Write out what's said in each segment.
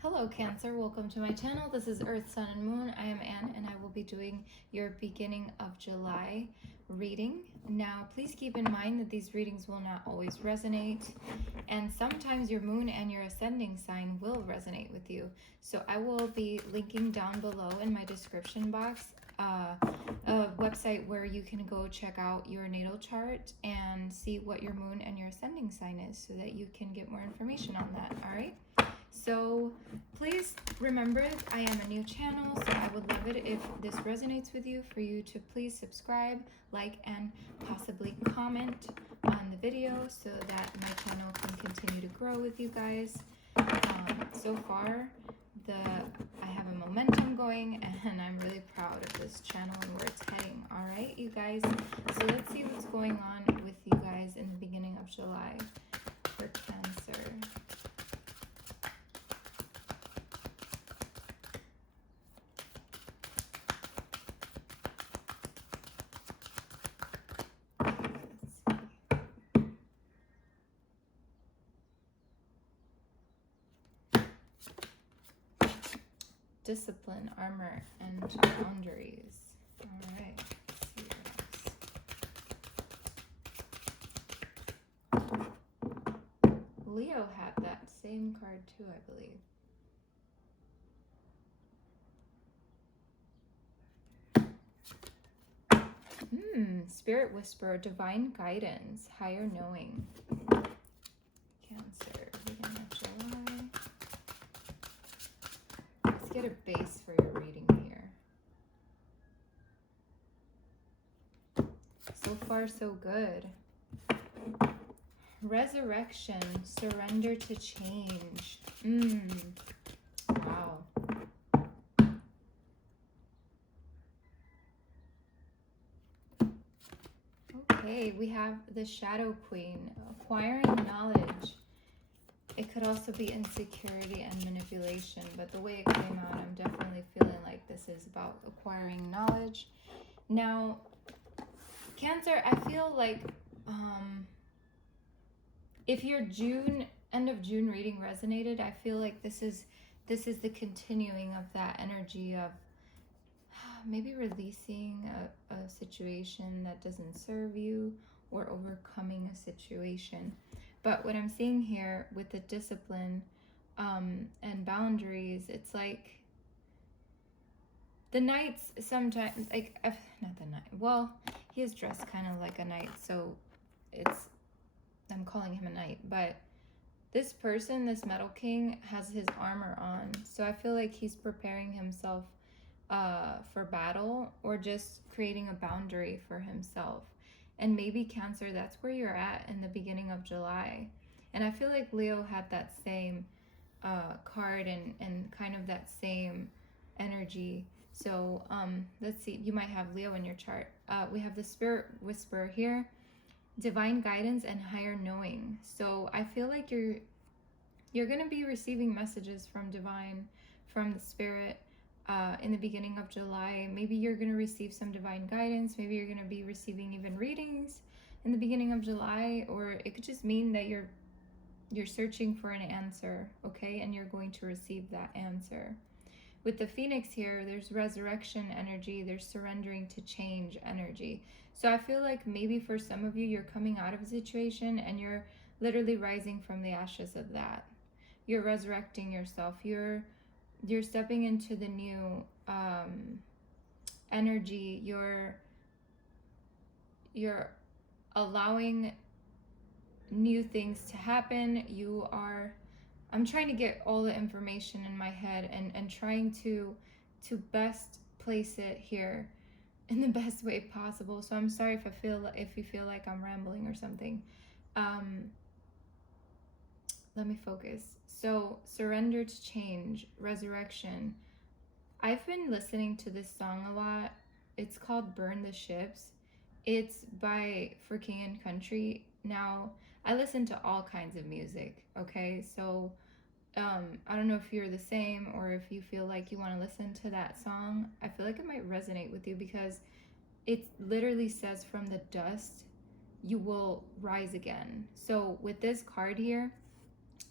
Hello Cancer, welcome to my channel. This is Earth, Sun, and Moon. I am Anne and I will be doing your beginning of July reading. Now please keep in mind that these readings will not always resonate, and sometimes your moon and your ascending sign will resonate with you. So I will be linking down below in my description box a website where you can go check out your natal chart and see what your moon and your ascending sign is so that you can get more information on that. All right. So please remember, I am a new channel, so I would love it if this resonates with you, for you to please subscribe, like, and possibly comment on the video so that my channel can continue to grow with you guys. So far, I have a momentum going, and I'm really proud of this channel and where it's heading. All right, you guys. So let's see what's going on with you guys in the beginning of July for Cancer. Discipline, armor, and boundaries. All right. Leo had that same card too, I believe. Spirit Whisperer, divine guidance, higher knowing. Cancer, beginning of July. Let's get a base for your reading here. So far, so good. Resurrection, surrender to change. Wow. Okay, we have the Shadow Queen, acquiring knowledge. It could also be insecurity and manipulation, but the way it came out, I'm definitely feeling like this is about acquiring knowledge. Now, Cancer, I feel like if your end of June reading resonated, I feel like this is the continuing of that energy of maybe releasing a situation that doesn't serve you, or overcoming a situation. But what I'm seeing here with the discipline and boundaries, it's like the knights sometimes, like, not the knight, well, he is dressed kind of like a knight, so I'm calling him a knight, but this person, this Metal King, has his armor on, so I feel like he's preparing himself for battle, or just creating a boundary for himself. And maybe Cancer, that's where you're at in the beginning of July. And I feel like Leo had that same card and kind of that same energy. So let's see, you might have Leo in your chart. We have the Spirit Whisperer here, divine guidance and higher knowing. So I feel like you're going to be receiving messages from divine, from the spirit, in the beginning of July. Maybe you're going to receive some divine guidance. Maybe you're going to be receiving even readings in the beginning of July, or it could just mean that you're searching for an answer, okay? And you're going to receive that answer. With the Phoenix here, there's resurrection energy, there's surrendering to change energy. So I feel like maybe for some of you, you're coming out of a situation and you're literally rising from the ashes of that. You're resurrecting yourself. You're stepping into the new energy. You're allowing new things to happen. I'm trying to get all the information in my head and trying to best place it here in the best way possible. So I'm sorry if you feel like I'm rambling or something. Let me focus. So surrender to change, resurrection. I've been listening to this song a lot. It's called Burn the Ships. It's by For King and Country. Now, I listen to all kinds of music, okay? So I don't know if you're the same, or if you feel like you want to listen to that song. I feel like it might resonate with you because it literally says, from the dust, you will rise again. So with this card here,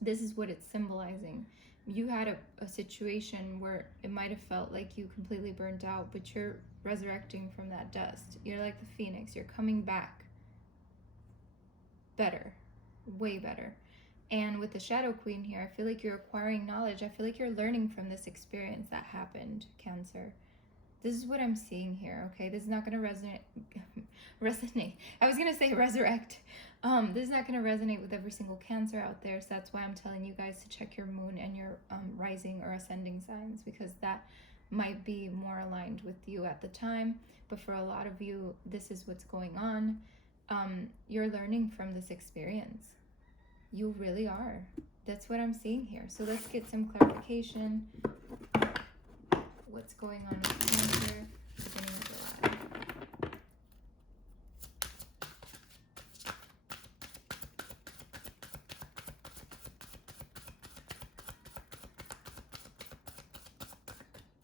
this is what it's symbolizing. you had a situation where it might have felt like you completely burnt out, but you're resurrecting from that dust. You're like the phoenix. You're coming back better, way better. And with the Shadow Queen here, I feel like you're acquiring knowledge. I feel like you're learning from this experience that happened, Cancer. This is what I'm seeing here, okay? This is not going to resonate. I was going to say resurrect. This is not going to resonate with every single Cancer out there. So that's why I'm telling you guys to check your moon and your rising or ascending signs, because that might be more aligned with you at the time. But for a lot of you, this is what's going on. You're learning from this experience. You really are. That's what I'm seeing here. So let's get some clarification. What's going on with Cancer, beginning of July.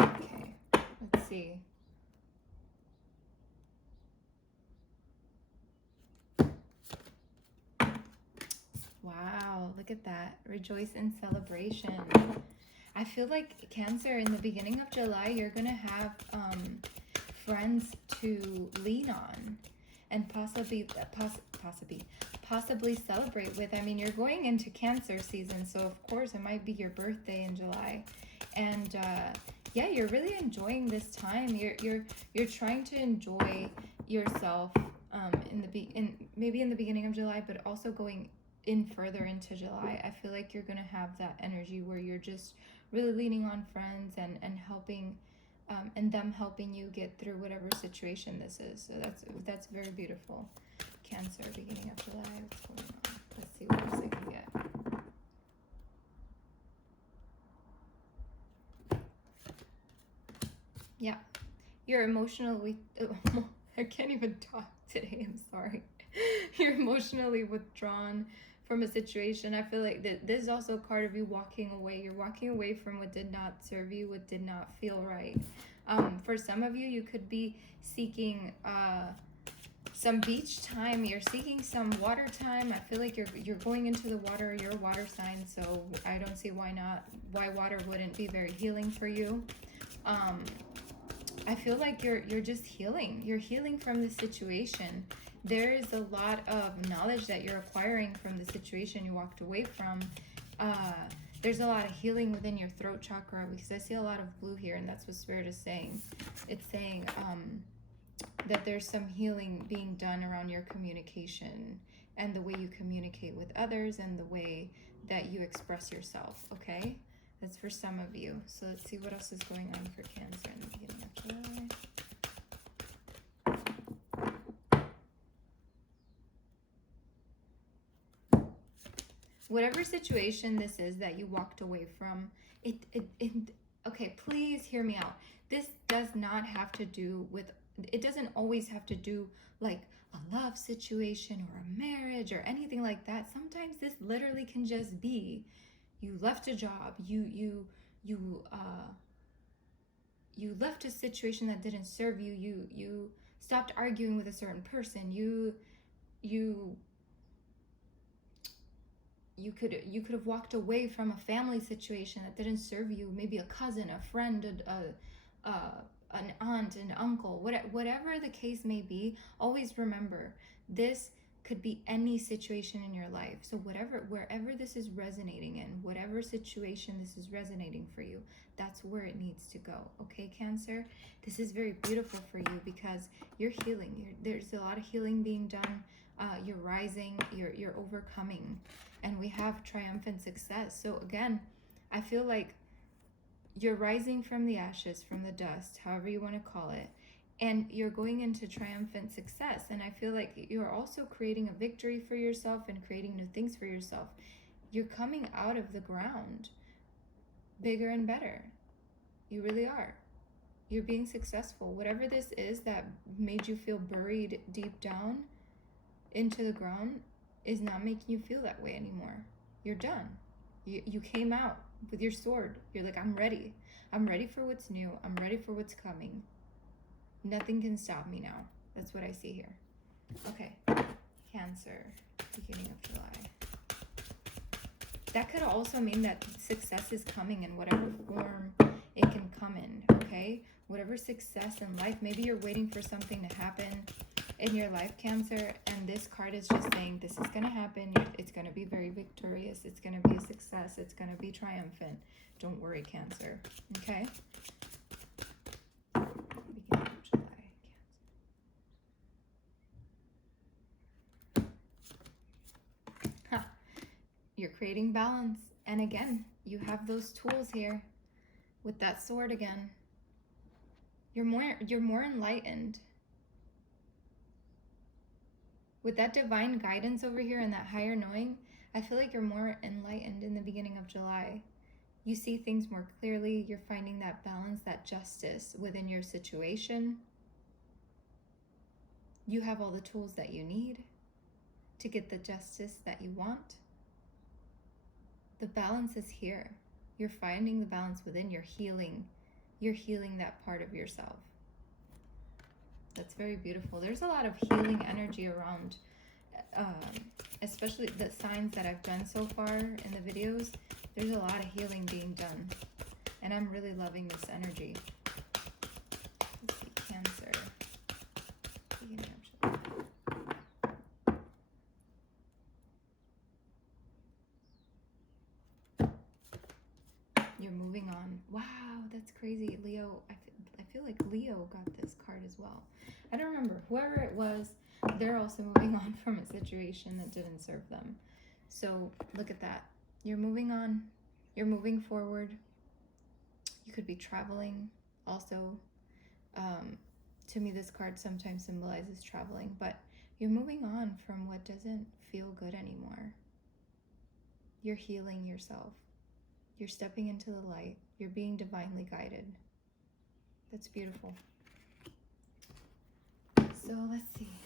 Okay, let's see. Wow, look at that. Rejoice in celebration. I feel like Cancer, in the beginning of July, you're going to have friends to lean on and possibly celebrate with. I mean, you're going into Cancer season, so of course it might be your birthday in July. And yeah, you're really enjoying this time. You're trying to enjoy yourself maybe in the beginning of July, but also going in further into July. I feel like you're gonna have that energy where you're just really leaning on friends and helping and them helping you get through whatever situation this is. So that's very beautiful. Cancer, beginning of July. What's going on? Let's see what else I can get. Yeah, you're emotionally I can't even talk today, I'm sorry. You're emotionally withdrawn from a situation. I feel like this is also a card of you walking away. You're walking away from what did not serve you, what did not feel right. For some of you, you could be seeking some beach time. You're seeking some water time. I feel like you're going into the water. You're a water sign, so I don't see why water wouldn't be very healing for you. I feel like you're just healing. You're healing from this situation. There is a lot of knowledge that you're acquiring from the situation you walked away from. There's a lot of healing within your throat chakra, because I see a lot of blue here, and that's what Spirit is saying. It's saying that there's some healing being done around your communication and the way you communicate with others and the way that you express yourself, okay? That's for some of you. So let's see what else is going on for Cancer in the beginning of July. Whatever situation this is that you walked away from, okay, please hear me out. This does not have to do with, it doesn't always have to do like a love situation or a marriage or anything like that. Sometimes this literally can just be, you left a job, you left a situation that didn't serve you, you stopped arguing with a certain person, you could have walked away from a family situation that didn't serve you, maybe a cousin, a friend, an aunt, an uncle, whatever the case may be. Always remember, this could be any situation in your life. So wherever this is resonating in, whatever situation this is resonating for you, that's where it needs to go. Okay, Cancer? This is very beautiful for you because you're healing. There's a lot of healing being done. You're rising, you're overcoming, and we have triumphant success. So again, I feel like you're rising from the ashes, from the dust, however you want to call it, and you're going into triumphant success. And I feel like you're also creating a victory for yourself and creating new things for yourself. You're coming out of the ground bigger and better. You really are. You're being successful. Whatever this is that made you feel buried deep down into the ground is not making you feel that way anymore. You're done. You came out with your sword. You're like, I'm ready. I'm ready for what's new. I'm ready for what's coming. Nothing can stop me now. That's what I see here. Okay, Cancer, beginning of July. that could also mean that success is coming in whatever form it can come in, okay? Whatever success in life, maybe you're waiting for something to happen in your life, Cancer, and this card is just saying this is going to happen. It's going to be very victorious. It's going to be a success. It's going to be triumphant. Don't worry, Cancer, okay? Beginning of July, Cancer. You're creating balance. And again, you have those tools here with that sword again. You're more enlightened. With that divine guidance over here and that higher knowing, I feel like you're more enlightened in the beginning of July. You see things more clearly. You're finding that balance, that justice within your situation. You have all the tools that you need to get the justice that you want. The balance is here. You're finding the balance within. You're healing that part of yourself. That's very beautiful. There's a lot of healing energy around, especially the signs that I've done so far in the videos. There's a lot of healing being done, and I'm really loving this energy. Let's see, Cancer. Beginning of July. You're moving on. Wow, that's crazy. Leo, I feel like Leo got this card as well. I don't remember. Whoever it was, they're also moving on from a situation that didn't serve them. So look at that. You're moving on. You're moving forward. You could be traveling also. To me, this card sometimes symbolizes traveling, but you're moving on from what doesn't feel good anymore. You're healing yourself. You're stepping into the light. You're being divinely guided. That's beautiful. So let's see.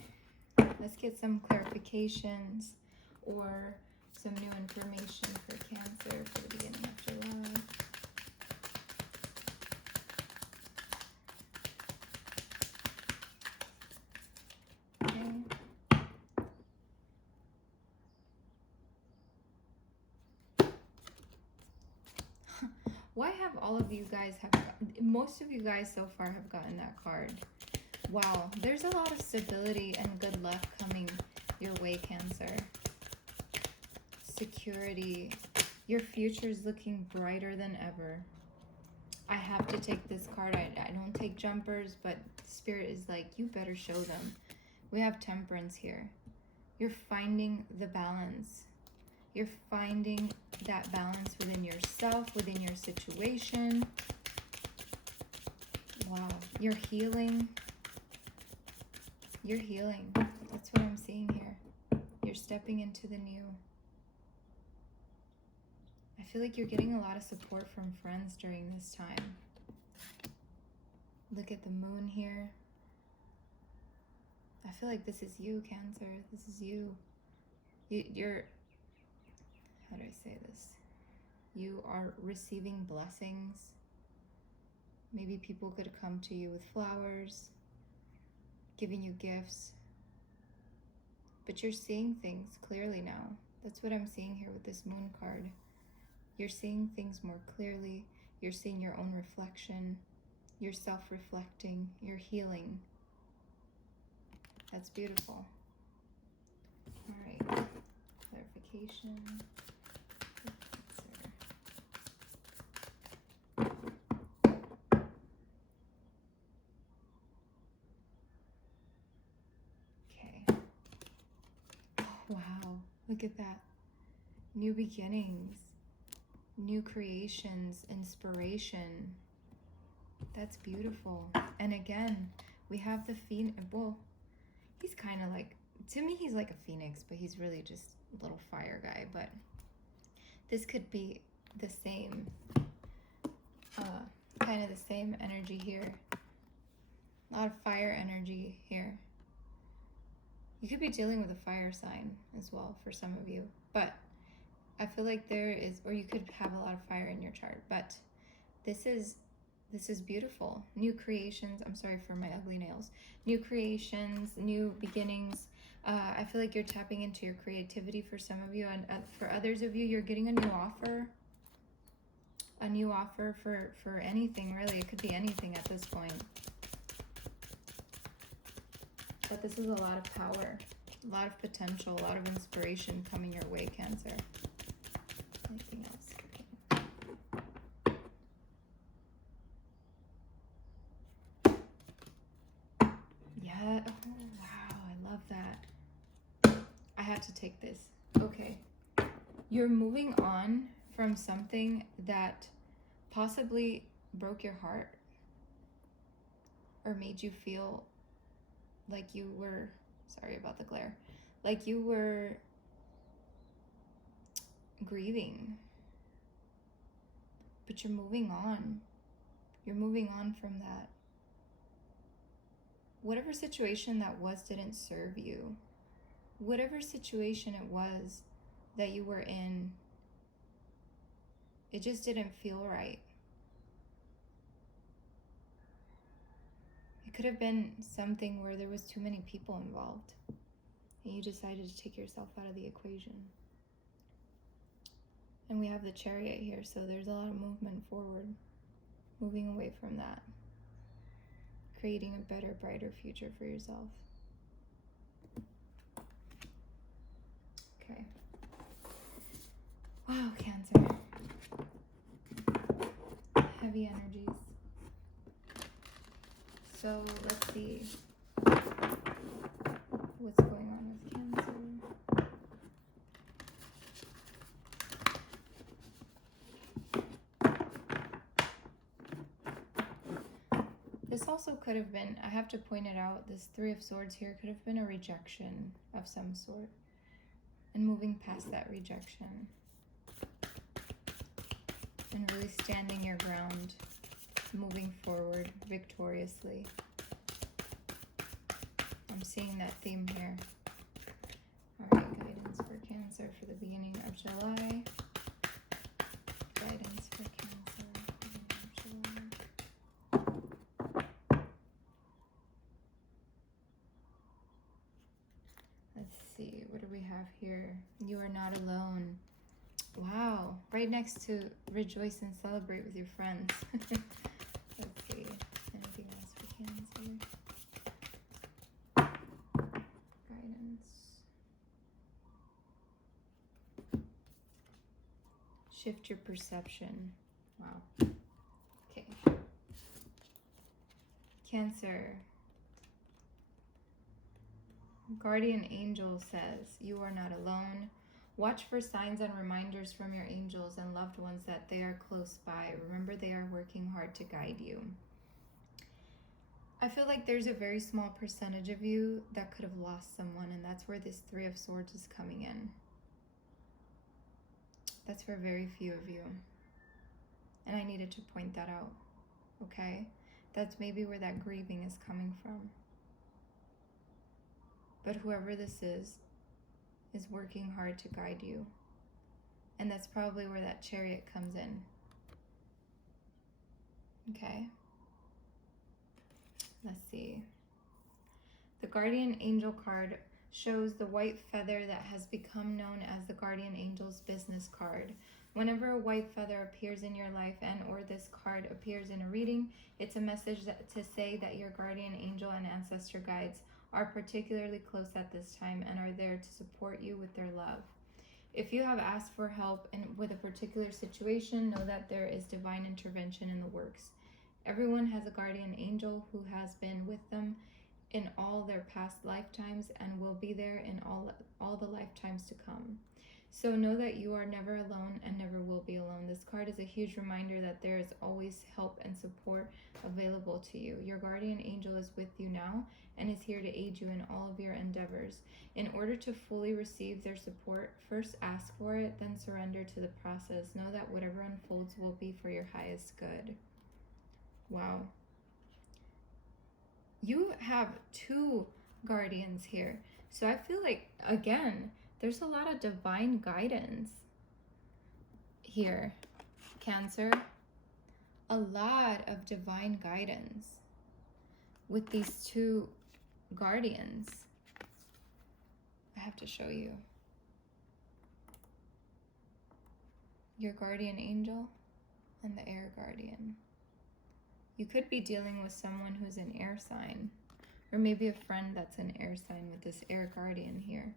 Let's get some clarifications or some new information for Cancer for the beginning of July. Okay. Why have all of you guys most of you guys so far have gotten that card? Wow, there's a lot of stability and good luck coming your way, Cancer. Security. Your future is looking brighter than ever. I have to take this card. I don't take jumpers, but Spirit is like, you better show them. We have Temperance here. You're finding the balance. You're finding that balance within yourself, within your situation. Wow, you're healing. You're healing. That's what I'm seeing here. You're stepping into the new. I feel like you're getting a lot of support from friends during this time. Look at the moon here. I feel like this is you, Cancer. This is you. You're, how do I say this? You are receiving blessings. Maybe people could come to you with flowers, giving you gifts. But you're seeing things clearly now. That's what I'm seeing here with this moon card. You're seeing things more clearly. You're seeing your own reflection. You're self-reflecting. You're healing. That's beautiful. All right. Clarification. Okay. Oh, wow. Look at that. New beginnings. New creations, inspiration. That's beautiful. And again, we have the phoenix. Well, he's kind of like, to me, he's like a phoenix, but he's really just a little fire guy. But this could be the same, kind of the same energy here. A lot of fire energy here. You could be dealing with a fire sign as well for some of you, but I feel like there is, or you could have a lot of fire in your chart, but this is beautiful. New creations. I'm sorry for my ugly nails. New creations, new beginnings. I feel like you're tapping into your creativity for some of you, and for others of you, you're getting a new offer. A new offer for anything, really. It could be anything at this point. But this is a lot of power, a lot of potential, a lot of inspiration coming your way, Cancer. Anything else? Okay. Yeah. Oh, wow. I love that. I have to take this. Okay. You're moving on from something that possibly broke your heart or made you feel like you were, sorry about the glare, like you were grieving. But you're moving on. You're moving on from that. Whatever situation that was didn't serve you. Whatever situation it was that you were in, it just didn't feel right. It could have been something where there was too many people involved and you decided to take yourself out of the equation. And we have the Chariot here, so there's a lot of movement forward, moving away from that, creating a better, brighter future for yourself. Okay. Wow, Cancer. Heavy energies. So let's see what's going on with Cancer. This also could have been, I have to point it out, this Three of Swords here could have been a rejection of some sort. And moving past that rejection. And really standing your ground, moving forward victoriously. I'm seeing that theme here. All right, guidance for Cancer for the beginning of July. Guidance for Cancer, beginning of July. Let's see, what do we have here? You are not alone. Wow, right next to rejoice and celebrate with your friends. Let's see, anything else for Cancer? Guidance. Shift your perception. Wow. Okay. Cancer. Guardian angel says, you are not alone. Watch for signs and reminders from your angels and loved ones that they are close by. Remember, they are working hard to guide you. I feel like there's a very small percentage of you that could have lost someone, and that's where this Three of Swords is coming in. That's for very few of you. And I needed to point that out, okay? That's maybe where that grieving is coming from. But whoever this is working hard to guide you. And that's probably where that Chariot comes in. Okay? Let's see. The Guardian Angel card shows the white feather that has become known as the Guardian Angel's business card. Whenever a white feather appears in your life and or this card appears in a reading, it's a message to say that your guardian angel and ancestor guides are particularly close at this time and are there to support you with their love. If you have asked for help with a particular situation, know that there is divine intervention in the works. Everyone has a guardian angel who has been with them in all their past lifetimes and will be there in all the lifetimes to come. So know that you are never alone and never will be alone. This card is a huge reminder that there is always help and support available to you. Your guardian angel is with you now and is here to aid you in all of your endeavors. In order to fully receive their support, first ask for it, then surrender to the process. Know that whatever unfolds will be for your highest good. Wow. You have two guardians here. So I feel like, again, there's a lot of divine guidance here, Cancer. A lot of divine guidance with these two guardians. have to show you. Your guardian angel and the air guardian. You could be dealing with someone who's an air sign, or maybe a friend that's an air sign with this air guardian here.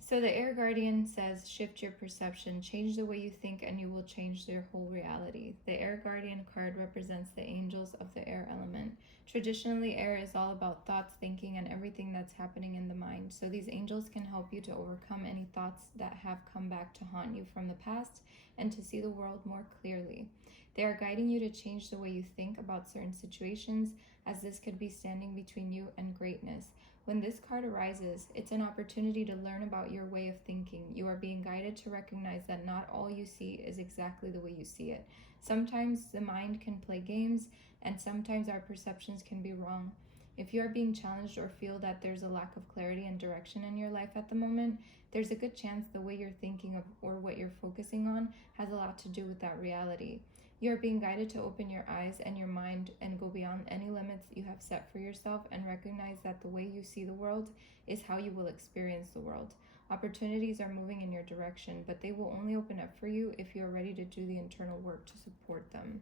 So the air guardian says, shift your perception, change the way you think, and you will change your whole reality. The air guardian card represents the angels of the air element. Traditionally, air is all about thoughts, thinking, and everything that's happening in the mind. So these angels can help you to overcome any thoughts that have come back to haunt you from the past and to see the world more clearly. They are guiding you to change the way you think about certain situations, as this could be standing between you and greatness. When this card arises, it's an opportunity to learn about your way of thinking. You are being guided to recognize that not all you see is exactly the way you see it. Sometimes the mind can play games, and sometimes our perceptions can be wrong. If you are being challenged or feel that there's a lack of clarity and direction in your life at the moment, there's a good chance the way you're thinking of or what you're focusing on has a lot to do with that reality. You are being guided to open your eyes and your mind and go beyond any limits you have set for yourself and recognize that the way you see the world is how you will experience the world. Opportunities are moving in your direction, but they will only open up for you if you are ready to do the internal work to support them.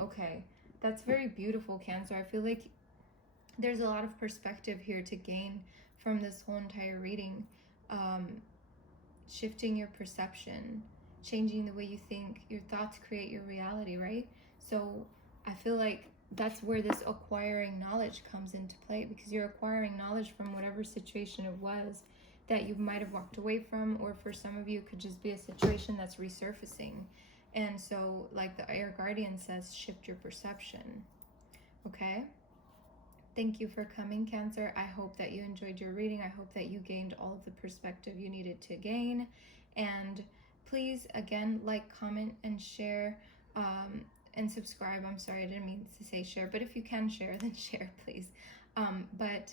Okay, that's very beautiful, Cancer. I feel like there's a lot of perspective here to gain from this whole entire reading. Shifting your perception, changing the way you think. Your thoughts create your reality, right? So I feel like that's where this acquiring knowledge comes into play, because you're acquiring knowledge from whatever situation it was that you might have walked away from, or for some of you it could just be a situation that's resurfacing. And so, like the air guardian says, shift your perception. Okay? Thank you for coming, Cancer. I hope that you enjoyed your reading. I hope that you gained all of the perspective you needed to gain. And please, again, like, comment, and share, and subscribe. I'm sorry, I didn't mean to say share, but if you can share, then share, please. But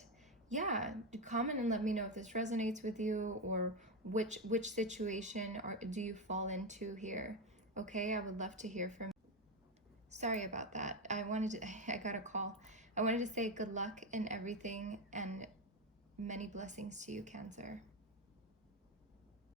yeah, comment and let me know if this resonates with you, or which situation do you fall into here. Okay, I would love to hear from you. Sorry about that. I got a call. I wanted to say good luck in everything and many blessings to you, Cancer.